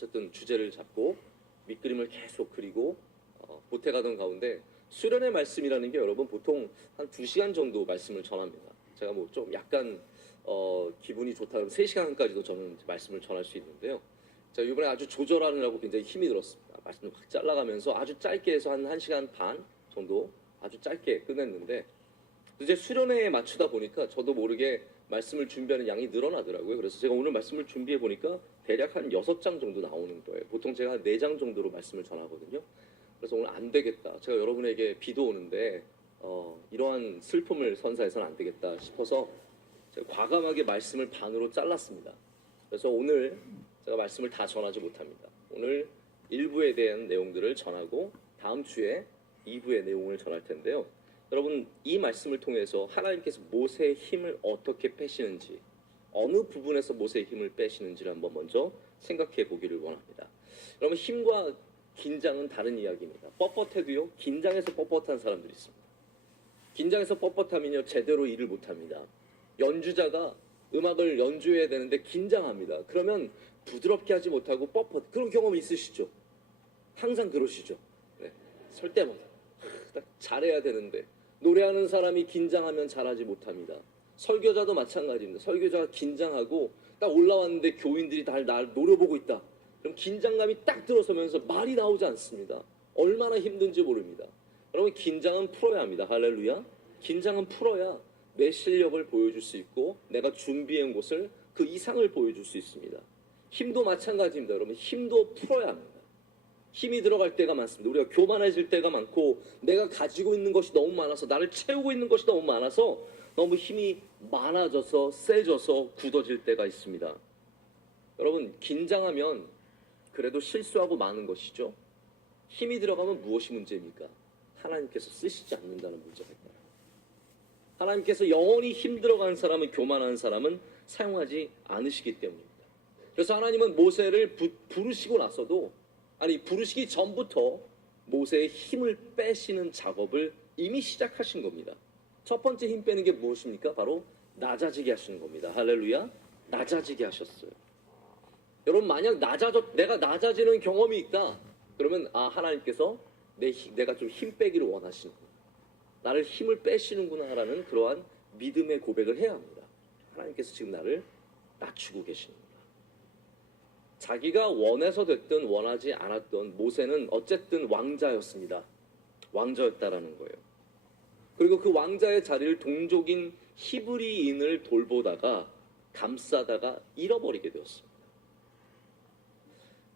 어쨌든 주제를 잡고 밑그림을 계속 그리고 보태가던 가운데 수련의 말씀이라는 게 여러분 보통 한 2시간 정도 말씀을 전합니다. 제가 뭐 좀 약간 기분이 좋다 그러면 3시간까지도 저는 말씀을 전할 수 있는데요. 제가 이번에 아주 조절하느라고 굉장히 힘이 들었습니다. 말씀을 확 잘라가면서 아주 짧게 해서 한 1시간 반 정도 아주 짧게 끝냈는데 이제 수련회에 맞추다 보니까 저도 모르게 말씀을 준비하는 양이 늘어나더라고요. 그래서 제가 오늘 말씀을 준비해 보니까 대략 한 6장 정도 나오는 거예요. 보통 제가 한 4장 정도로 말씀을 전하거든요. 그래서 오늘 안 되겠다. 제가 여러분에게 비도 오는데 이러한 슬픔을 선사해서는 안 되겠다 싶어서 제가 과감하게 말씀을 반으로 잘랐습니다. 그래서 오늘 제가 말씀을 다 전하지 못합니다. 오늘 1부에 대한 내용들을 전하고 다음 주에 2부의 내용을 전할 텐데요. 여러분 이 말씀을 통해서 하나님께서 모세의 힘을 어떻게 빼시는지 어느 부분에서 모세의 힘을 빼시는지를 한번 먼저 생각해 보기를 원합니다. 여러분 힘과 긴장은 다른 이야기입니다. 뻣뻣해도요 긴장해서 뻣뻣한 사람들이 있습니다. 긴장해서 뻣뻣하면요 제대로 일을 못합니다. 연주자가 음악을 연주해야 되는데 긴장합니다. 그러면 부드럽게 하지 못하고 뻣뻣 그런 경험 있으시죠? 항상 그러시죠? 네. 설 때마다 딱 잘해야 되는데 노래하는 사람이 긴장하면 잘하지 못합니다. 설교자도 마찬가지입니다. 설교자가 긴장하고 딱 올라왔는데 교인들이 다 날 노려보고 있다. 그럼 긴장감이 딱 들어서면서 말이 나오지 않습니다. 얼마나 힘든지 모릅니다. 여러분 긴장은 풀어야 합니다. 할렐루야. 긴장은 풀어야 내 실력을 보여줄 수 있고 내가 준비한 곳을 그 이상을 보여줄 수 있습니다. 힘도 마찬가지입니다. 여러분 힘도 풀어야 합니다. 힘이 들어갈 때가 많습니다. 우리가 교만해질 때가 많고 내가 가지고 있는 것이 너무 많아서 나를 채우고 있는 것이 너무 많아서 너무 힘이 많아져서 세져서 굳어질 때가 있습니다. 여러분 긴장하면 그래도 실수하고 마는 것이죠. 힘이 들어가면 무엇이 문제입니까? 하나님께서 쓰시지 않는다는 문제가 있다. 하나님께서 영원히 힘 들어간 사람은 교만한 사람은 사용하지 않으시기 때문입니다. 그래서 하나님은 모세를 부르시고 나서도 부르시기 전부터 모세의 힘을 빼시는 작업을 이미 시작하신 겁니다. 첫 번째 힘 빼는 게 무엇입니까? 바로 낮아지게 하시는 겁니다. 할렐루야. 낮아지게 하셨어요. 여러분 만약 내가 낮아지는 경험이 있다. 그러면 하나님께서 내가 좀 힘 빼기를 원하시는구나. 나를 힘을 빼시는구나라는 그러한 믿음의 고백을 해야 합니다. 하나님께서 지금 나를 낮추고 계시는구나. 자기가 원해서 됐든 원하지 않았던 모세는 어쨌든 왕자였습니다. 왕자였다라는 거예요. 그리고 그 왕자의 자리를 동족인 히브리인을 돌보다가 감싸다가 잃어버리게 되었습니다.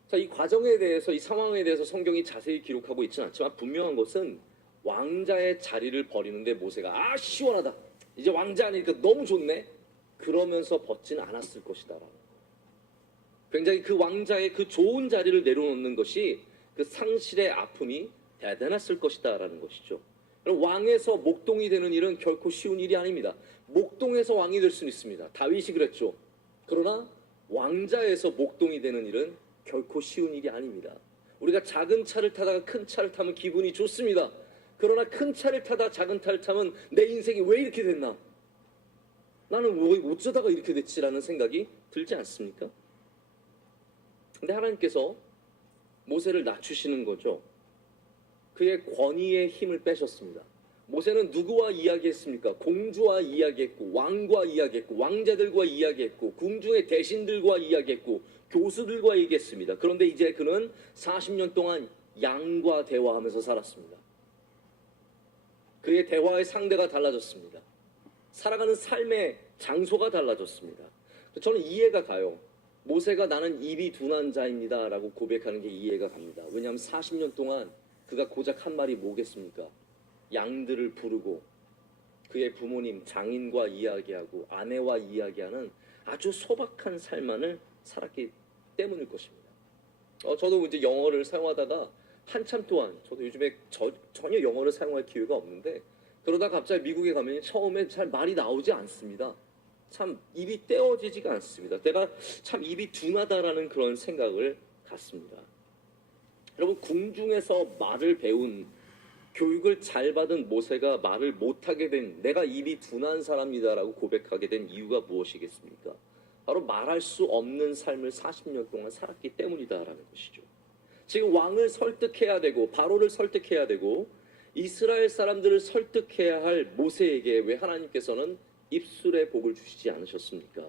자, 이 과정에 대해서 이 상황에 대해서 성경이 자세히 기록하고 있지는 않지만 분명한 것은 왕자의 자리를 버리는데 모세가 시원하다. 이제 왕자 아니니까 너무 좋네. 그러면서 벗지는 않았을 것이다라는 거예요. 굉장히 그 왕자의 그 좋은 자리를 내려놓는 것이 그 상실의 아픔이 대단했을 것이다라는 것이죠. 왕에서 목동이 되는 일은 결코 쉬운 일이 아닙니다. 목동에서 왕이 될 수는 있습니다. 다윗이 그랬죠. 그러나 왕자에서 목동이 되는 일은 결코 쉬운 일이 아닙니다. 우리가 작은 차를 타다가 큰 차를 타면 기분이 좋습니다. 그러나 큰 차를 타다 작은 차를 타면 내 인생이 왜 이렇게 됐나? 나는 어쩌다가 이렇게 됐지라는 생각이 들지 않습니까? 근데 하나님께서 모세를 낮추시는 거죠. 그의 권위의 힘을 빼셨습니다. 모세는 누구와 이야기했습니까? 공주와 이야기했고 왕과 이야기했고 왕자들과 이야기했고 궁중의 대신들과 이야기했고 교수들과 얘기했습니다. 그런데 이제 그는 40년 동안 양과 대화하면서 살았습니다. 그의 대화의 상대가 달라졌습니다. 살아가는 삶의 장소가 달라졌습니다. 저는 이해가 가요. 모세가 나는 입이 둔한 자입니다 라고 고백하는 게 이해가 갑니다. 왜냐하면 40년 동안 그가 고작 한 말이 뭐겠습니까? 양들을 부르고 그의 부모님 장인과 이야기하고 아내와 이야기하는 아주 소박한 삶만을 살았기 때문일 것입니다. 저도 이제 영어를 사용하다가 한참 동안 저도 요즘에 전혀 영어를 사용할 기회가 없는데 그러다 갑자기 미국에 가면 처음에 잘 말이 나오지 않습니다. 참 입이 떼어지지가 않습니다. 내가 참 입이 둔하다라는 그런 생각을 갖습니다. 여러분 궁중에서 말을 배운 교육을 잘 받은 모세가 말을 못하게 된 내가 입이 둔한 사람이다라고 고백하게 된 이유가 무엇이겠습니까? 바로 말할 수 없는 삶을 40년 동안 살았기 때문이다라는 것이죠. 지금 왕을 설득해야 되고 바로를 설득해야 되고 이스라엘 사람들을 설득해야 할 모세에게 왜 하나님께서는 입술의 복을 주시지 않으셨습니까?